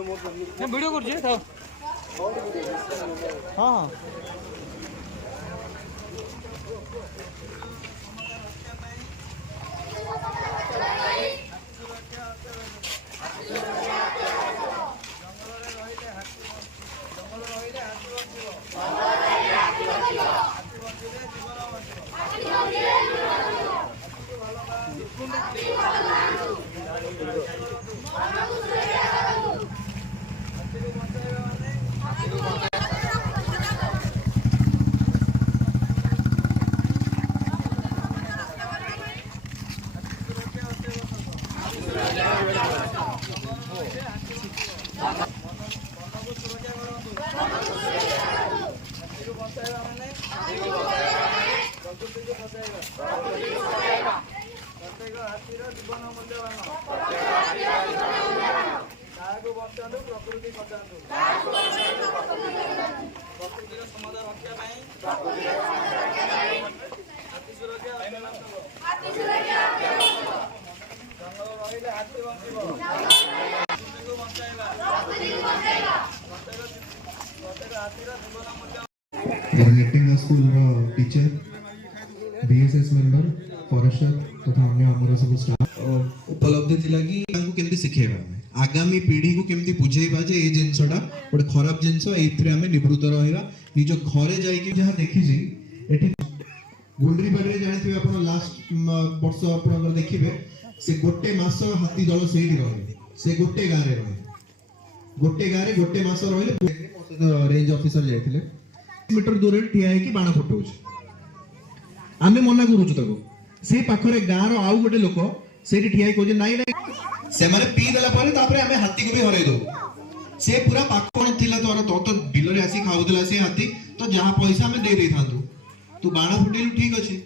video कर था हाँ school teacher BSS member forester तथा अन्य आमर सब स्टाफ उपलब्धि थिला कि तांको केमति सिखेबा आगामी पीढ़ी को केमति बुझेबा जे ए जिंसडा गोटे खराब जिंस एथरे हमें निवृत्त रहइबा निज घरे जाई कि जहां देखि जी एठी गुंडरी बारे जानथिबे अपन लास्ट वर्ष अपन अगर देखिबे से गोटे मास हाथी दल सेही रहे से गोटे गारे गोटे मास रहिले रेंज ऑफिसर जायथिले मीटर दूर ठिया है कि बाण फुटाऊ आमे मना करूछु तको से पाखरे गाँव आउ गोटे लोक से ठिया कहूँ नाई नाई से माने पी देला परे तापरे आमे हाथी को भी हरै दो से पूरा पाखण थिला तोर तो बिल रे आसी खाउदला से हाथी तो जहां पैसा में दे थांतु तू बाण फुटेलु ठीक अछि